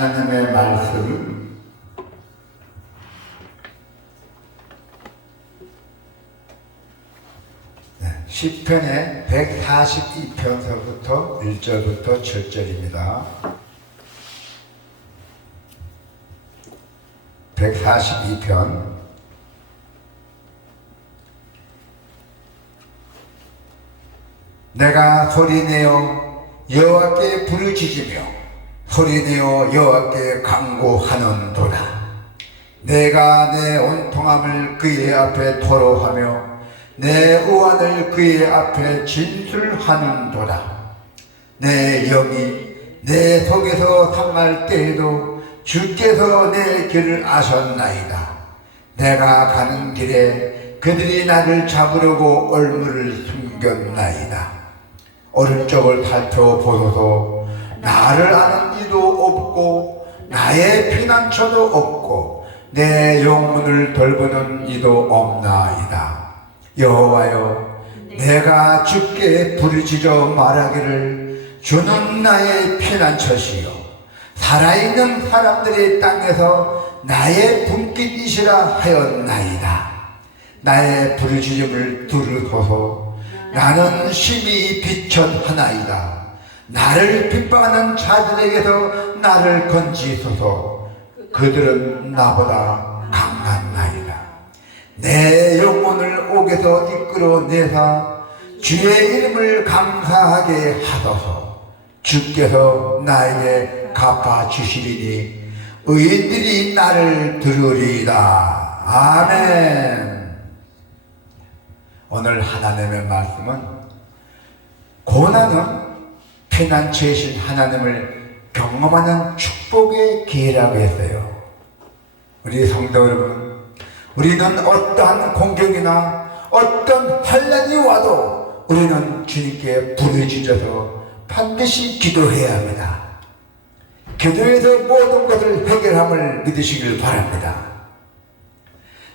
하나님의 말씀 시편의 142편서부터 1절부터 7절입니다. 142편 내가 소리내어 여호와께 부르짖으며 소리내어 여호와께 간구하는도다. 내가 내 온통함을 그의 앞에 토로하며 내 의완을 그의 앞에 진술하는도다. 내 영이 내 속에서 상할 때에도 주께서 내 길을 아셨나이다. 내가 가는 길에 그들이 나를 잡으려고 얼물을 숨겼나이다. 오른쪽을 살펴보소서. 나를 아는 이도 없고 나의 피난처도 없고 내 영혼을 돌보는 이도 없나이다. 여호와여, 내가 주께 부르짖어 말하기를 주는 나의 피난처시요 살아있는 사람들의 땅에서 나의 분깃이시라 하였나이다. 나의 부르짖음을 들으소서. 나는 심히 비천하나이다. 나를 핍박하는 자들에게서 나를 건지소서. 그들은 나보다 강한나이다. 내 영혼을 옥에서 이끌어내사 주의 이름을 감사하게 하소서. 주께서 나에게 갚아주시리니 의인들이 나를 들으리이다. 아멘. 오늘 하나님의 말씀은 고난은 피난처이신 하나님을 경험하는 축복의 기회라고 했어요. 우리 성도 여러분, 우리는 어떠한 공경이나 어떤 환난이 와도 우리는 주님께 부르짖어서 반드시 기도해야 합니다. 기도해서 모든 것을 해결함을 믿으시길 바랍니다.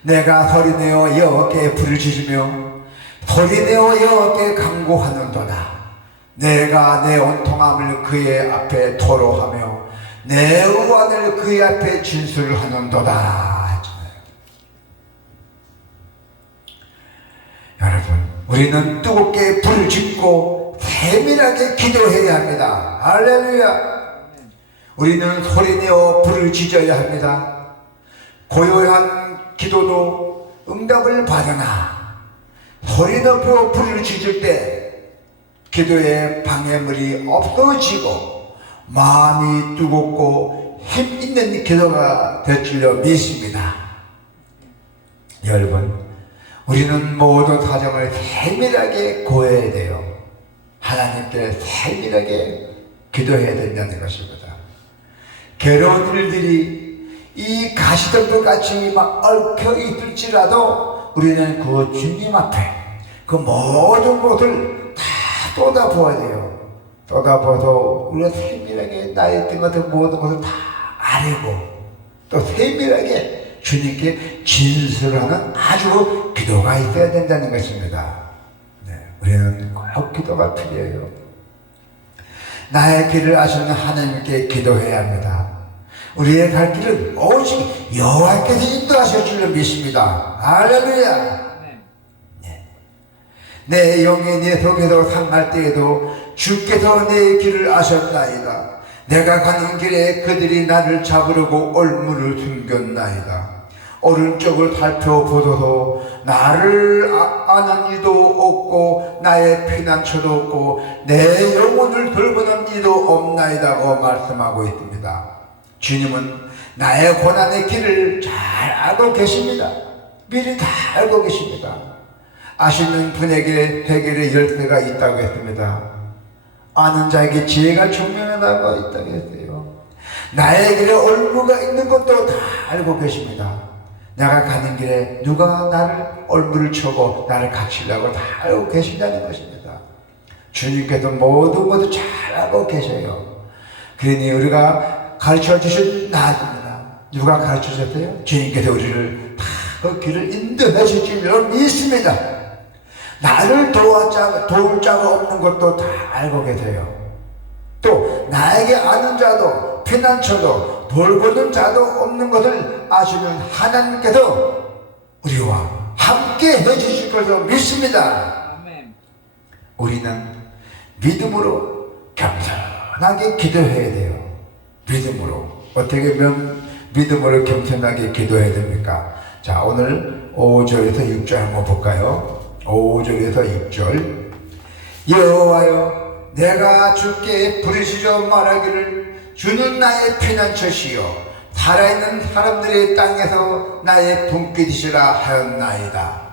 내가 소리내어 여호와께 부르짖으며 소리내어 여호와께 간구하는도다. 내가 내 온통함을 그의 앞에 토로하며 내 의완을 그의 앞에 진술하는도다. 여러분, 우리는 뜨겁게 불을 짓고 세밀하게 기도해야 합니다. 할렐루야. 우리는 소리내어 불을 지져야 합니다. 고요한 기도도 응답을 받으나 소리 높여 불을 지질 때 기도의 방해물이 없어지고 마음이 뜨겁고 힘 있는 기도가 될 줄로 믿습니다. 여러분, 우리는 모든 사정을 세밀하게 고해야 돼요. 하나님께 세밀하게 기도해야 된다는 것입니다. 괴로운 일들이 이 가시덤불 같이 막 얽혀 있을지라도 우리는 그 주님 앞에 그 모든 것을 다 쏟아부어야 돼요. 쏟아부어서 우리가 세밀하게 나의 뜬 같은 모든 것을 다 아뢰고 또 세밀하게 주님께 진술하는 아주 기도가 있어야 된다는 것입니다. 네, 우리는 꼭 기도가 필요해요. 나의 길을 아시는 하나님께 기도해야 합니다. 우리의 갈 길은 오직 여호와께서 인도하실 줄로 믿습니다. 할렐루야. 네. 내 영이 내 속에서 상할 때에도 주께서 내 길을 아셨나이다. 내가 가는 길에 그들이 나를 잡으려고 얼물을 숨겼나이다. 오른쪽을 살펴보소서. 나를 아는 이도 없고 나의 피난처도 없고 내 영혼을 돌보는 이도 없나이다고 말씀하고 있습니다. 주님은 나의 고난의 길을 잘 알고 계십니다. 미리 다 알고 계십니다. 아시는 분에게 해결의 열쇠가 있다고 했습니다. 아는 자에게 지혜가 충만하다고 있다고 했어요. 나의 길에 얼무가 있는 것도 다 알고 계십니다. 내가 가는 길에 누가 나를 얼물을 쳐고 나를 갇히려고 다 알고 계신다는 것입니다. 주님께서 모든 것을 잘 알고 계셔요. 그러니 우리가 가르쳐 주신 나입니다. 누가 가르쳐 주셨어요? 주님께서 우리를 다 그 길을 인도해 주실 줄로 믿습니다. 나를 도울 자가 없는 것도 다 알고 계세요. 또 그리고 나에게 아는 자도 피난처도 돌보는 자도 없는 것을 아시는 하나님께서 우리와 함께 해주실 것을 믿습니다. 우리는 믿음으로 겸손하게 기도해야 돼요. 믿음으로. 어떻게 하면 믿음으로 겸손하게 기도해야 됩니까? 자, 오늘 5절에서 6절 한번 볼까요? 5절에서 6절. 여호와여, 내가 주께 부르시려 말하기를 주는 나의 피난처시요 살아있는 사람들의 땅에서 나의 분깃이시라 하였나이다.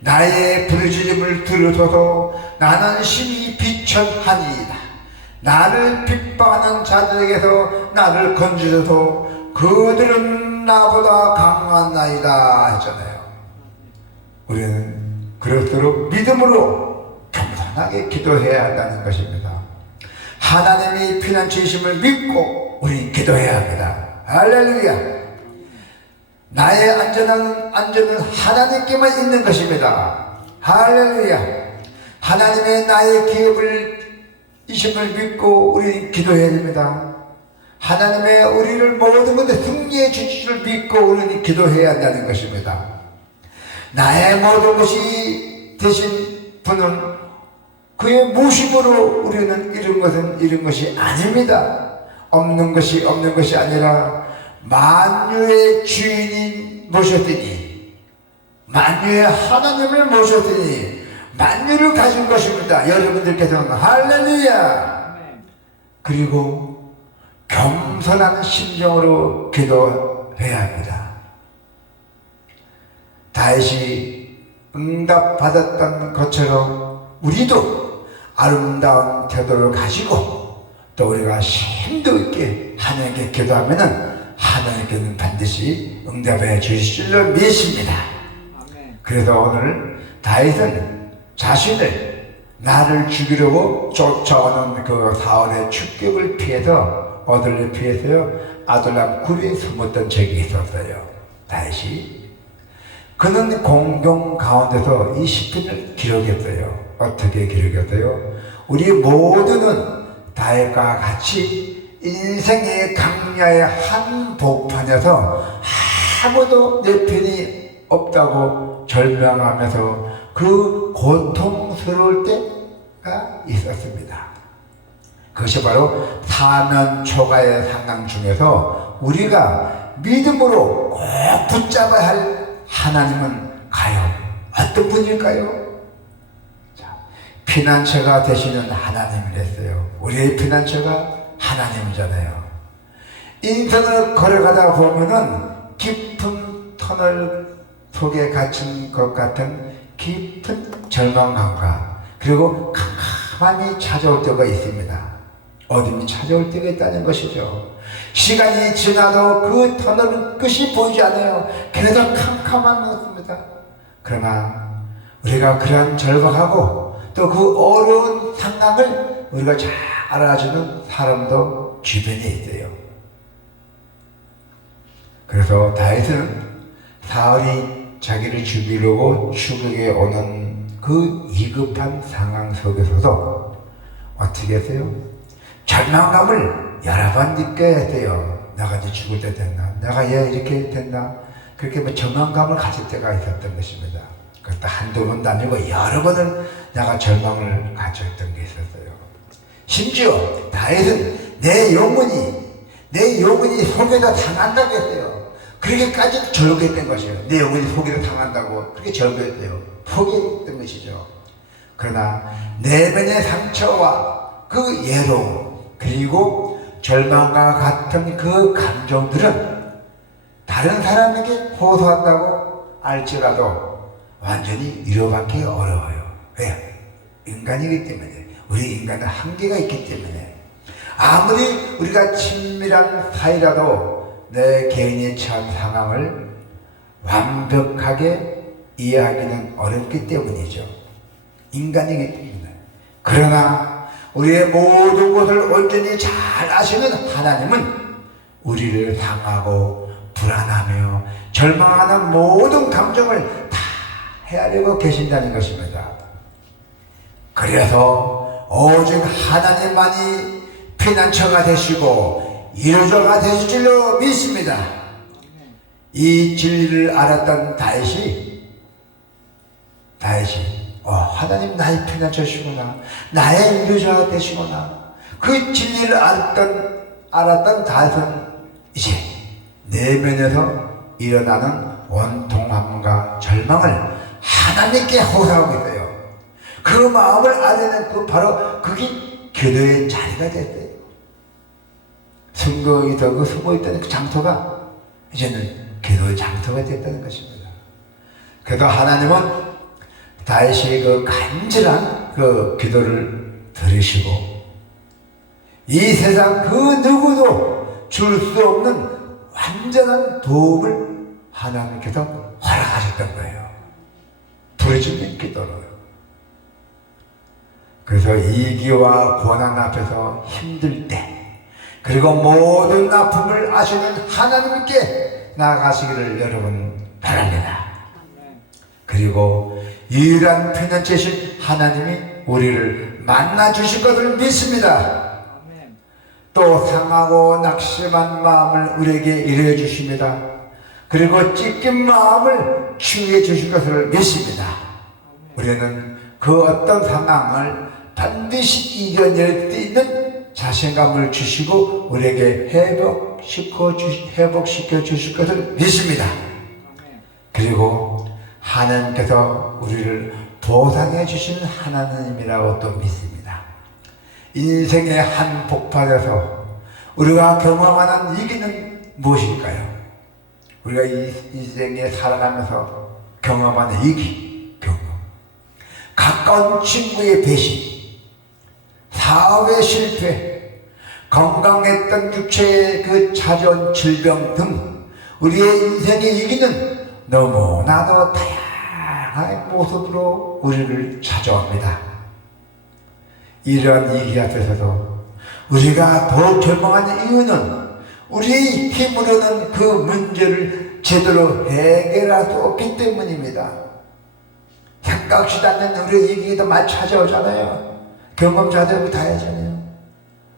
나의 부르짖음을 들으소서. 나는 심히 비천하니이다. 나를 핍박하는 자들에게서 나를 건지소서. 그들은 나보다 강한나이다 했잖아요. 우리는 그럴수록 믿음으로 겸손하게 기도해야 한다는 것입니다. 하나님이 피난처이심을 믿고 우리는 기도해야 합니다. 할렐루야. 나의 안전은 하나님께만 있는 것입니다. 할렐루야. 하나님의 나의 기업을 이심을 믿고 우리는 기도해야 됩니다. 하나님의 우리를 모든 것에 승리해 주실 줄 믿고 우리는 기도해야 한다는 것입니다. 나의 모든 것이 되신 분은 그의 무심으로 우리는 이룬 것이 아닙니다. 없는 것이 아니라 만유의 주인이 모셨더니, 만유의 하나님을 모셨더니 만유를 가진 것입니다. 여러분들께서는 할렐루야. 그리고 겸손한 심정으로 기도해야 합니다. 다윗이 응답받았던 것처럼 우리도 아름다운 태도를 가지고 또 우리가 심도 있게 하나님께 기도하면은 하나님께는 반드시 응답해 주실 줄로 믿습니다. 그래서 오늘 다윗은 자신을 나를 죽이려고 쫓아오는 그 사울의 축격을 피해서 어들을 피해서요 아둘람 굴에 숨었던 적이 있었어요. 다윗이 그는 공경 가운데서 이 시편을 기록했어요. 어떻게 기록했어요? 우리 모두는 다윗과 같이 인생의 강야의 한복판에서 아무도 내 편이 없다고 절망하면서 그 고통스러울 때가 있었습니다. 그것이 바로 사면 초가의 상황 중에서 우리가 믿음으로 꼭 붙잡아야 할 하나님은 과연 어떤 분일까요? 자, 피난처가 되시는 하나님이랬어요. 우리의 피난처가 하나님이잖아요. 인생을 걸어가다 보면은 깊은 터널 속에 갇힌 것 같은 깊은 절망감과 그리고 캄캄함이 찾아올 때가 있습니다. 어둠이 찾아올 때가 있다는 것이죠. 시간이 지나도 그 터널은 끝이 보이지 않아요. 계속 캄캄한 것입니다. 그러나 우리가 그런 절박하고 또 그 어려운 상황을 우리가 잘 알아주는 사람도 주변에 있어요. 그래서 다윗은 사울이 자기를 죽이려고 추격에 오는 그 위급한 상황 속에서도 어떻게 했어요? 절망감을 여러 번 느껴야 했대요. 내가 이제 죽을 때 됐나? 내가 얘 이렇게 됐나? 그렇게 뭐 절망감을 가질 때가 있었던 것입니다. 그것도 한두 번도 아니고 여러 번은 내가 절망을 가졌던 게 있었어요. 심지어 다윗은 내 영혼이 속에다 당한다고 했어요. 그렇게까지 절벽했던 것이에요. 내 영혼이 속에다 당한다고 그렇게 절벽했어요. 포기했던 것이죠. 그러나 내면의 상처와 그 예로 그리고 절망과 같은 그 감정들은 다른 사람에게 호소한다고 알지라도 완전히 위로받기 어려워요. 왜? 인간이기 때문에. 우리 인간은 한계가 있기 때문에. 아무리 우리가 친밀한 사이라도 내 개인이 처한 상황을 완벽하게 이해하기는 어렵기 때문이죠. 인간이기 때문에. 그러나 우리의 모든 것을 온전히 잘 아시는 하나님은 우리를 상하고 불안하며 절망하는 모든 감정을 다 헤아리고 계신다는 것입니다. 그래서 오직 하나님만이 피난처가 되시고 이루조가 되실 줄로 믿습니다. 이 진리를 알았던 다윗이 하나님 나의 피난처시구나, 나의 이루조가 되시구나, 그 진리를 알았던 다윗은 이제 내면에서 일어나는 원통함과 절망을 하나님께 호소하고 있어요. 그 마음을 알아낸 바로 그게 기도의 자리가 됐어요. 성도에서 그 숨어있던 그 장터가 이제는 기도의 장터가 됐다는 것입니다. 그래도 하나님은 다윗의 그 간절한 그 기도를 들으시고 이 세상 그 누구도 줄 수 없는 완전한 도움을 하나님께서 허락하셨던 거예요. 부르짖는 기도로. 그래서 위기와 고난 앞에서 힘들 때, 그리고 모든 아픔을 아시는 하나님께 나아가시기를 여러분 바랍니다. 그리고 유일한 피난처신 하나님이 우리를 만나 주실 것을 믿습니다. 또 상하고 낙심한 마음을 우리에게 이루어 주십니다. 그리고 찢긴 마음을 치유해 주실 것을 믿습니다. 우리는 그 어떤 상황을 반드시 이겨낼 수 있는 자신감을 주시고 우리에게 회복시켜 주실 것을 믿습니다. 그리고 하나님께서 우리를 보상해 주시는 하나님이라고 또 믿습니다. 인생의 한 복판에서 우리가 경험하는 위기는 무엇일까요? 우리가 이 인생에 살아가면서 경험하는 위기, 경험, 가까운 친구의 배신, 사업의 실패, 건강했던 육체의 그 찾아온 질병 등 우리의 인생의 위기는 너무나도 다양한 모습으로 우리를 찾아옵니다. 이러한 위기 앞에서도 우리가 더 절망하는 이유는 우리의 힘으로는 그 문제를 제대로 해결할 수 없기 때문입니다. 생각지도 않는 우리의 위기도 많이 찾아오잖아요. 경험자들 다 하잖아요.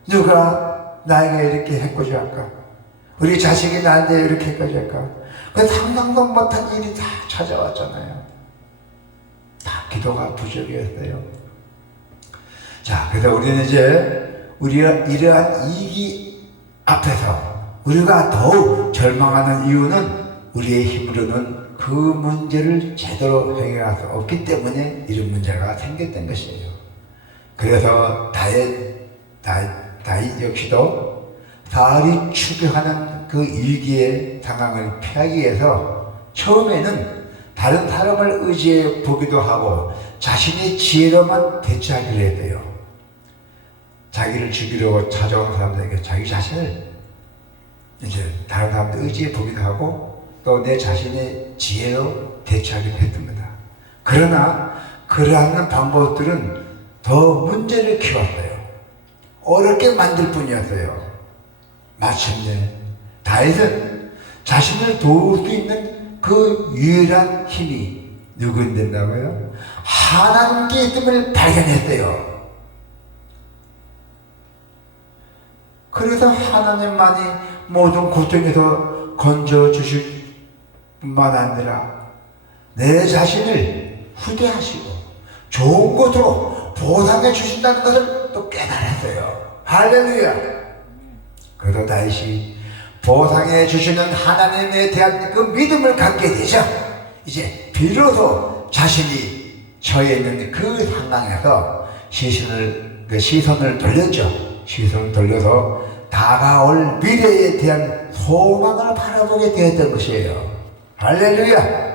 누가 나에게 이렇게 했고자 할까? 우리 자식이 나한테 이렇게 했고자 할까? 그 상상도 못한 일이 다 찾아왔잖아요. 다 기도가 부족이었어요. 자, 그래서 우리는 이제 우리가 이러한 위기 앞에서 우리가 더욱 절망하는 이유는 우리의 힘으로는 그 문제를 제대로 해결할 수 없기 때문에 이런 문제가 생겼던 것이에요. 그래서 다윗 역시도 사울이 추격하는 그 위기의 상황을 피하기 위해서 처음에는 다른 사람을 의지해 보기도 하고 자신의 지혜로만 대처하기로 했대요. 자기를 죽이려고 찾아온 사람들에게 자기 자신을 이제 다른 사람들 의지해 보기도 하고 또 내 자신의 지혜로 대처하기도 했습니다. 그러나 그러한 방법들은 더 문제를 키웠어요. 어렵게 만들 뿐이었어요. 마침내 다윗은 자신을 도울 수 있는 그 유일한 힘이 누구인데라고요? 하나님께 있음을 발견했어요. 그래서 하나님만이 모든 고통에서 건져주실 뿐만 아니라 내 자신을 후대하시고 좋은 것으로 보상해 주신다는 것을 또 깨달았어요. 할렐루야. 그래서 다윗이 보상해 주시는 하나님에 대한 그 믿음을 갖게 되죠. 이제 비로소 자신이 처해 있는 그 상황에서 시선을 돌렸죠. 시선을 돌려서 다가올 미래에 대한 소망을 바라보게 되었던 것이에요. 할렐루야.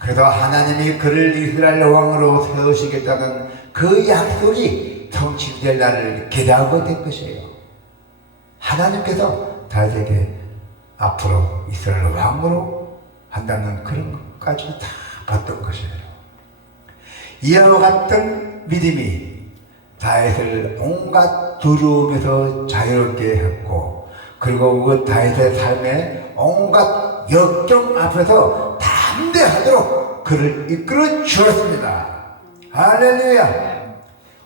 그래서 하나님이 그를 이스라엘 왕으로 세우시겠다는 그 약속이 성취될 날을 기대하고 된 것이에요. 하나님께서 다윗에게 앞으로 이스라엘 왕으로 한다는 그런 것까지 다 봤던 것이에요. 이와 같은 믿음이 다윗을 온갖 두려움에서 자유롭게 했고, 그리고 그 다윗의 삶에 온갖 역경 앞에서 담대하도록 그를 이끌어 주었습니다. 할렐루야.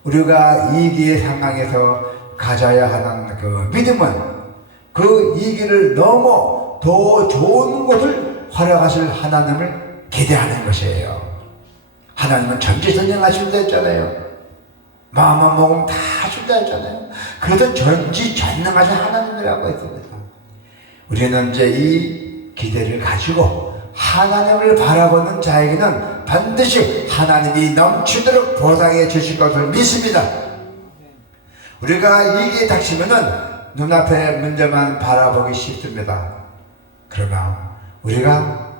우리가 위기의 상황에서 가져야 하는 그 믿음은 그 이 길을 넘어 더 좋은 곳을 활약하실 하나님을 기대하는 것이에요. 하나님은 전지전능하신다 했잖아요. 마음만 먹으면 다 준다 했잖아요. 그래도 전지전능하신 하나님이라고 했습니다. 우리는 이제 이 기대를 가지고 하나님을 바라보는 자에게는 반드시 하나님이 넘치도록 보상해 주실 것을 믿습니다. 우리가 이게 닥치면은 눈앞의 문제만 바라보기 쉽습니다. 그러나 우리가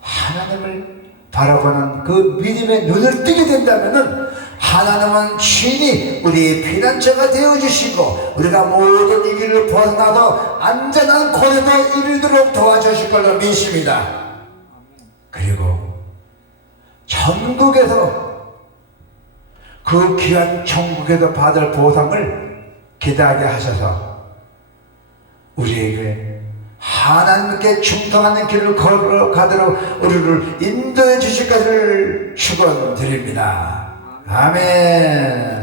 하나님을 바라보는 그 믿음의 눈을 뜨게 된다면은 하나님은 친히 우리의 피난처가 되어주시고 우리가 모든 이 길을 벗어나도 안전한 곳에 이르도록 도와주실 걸로 믿습니다. 그리고 천국에서 그 귀한 천국에서 받을 보상을 기대하게 하셔서 우리에게 하나님께 충성하는 길을 걸어가도록 우리를 인도해 주실 것을 축원드립니다. 아멘.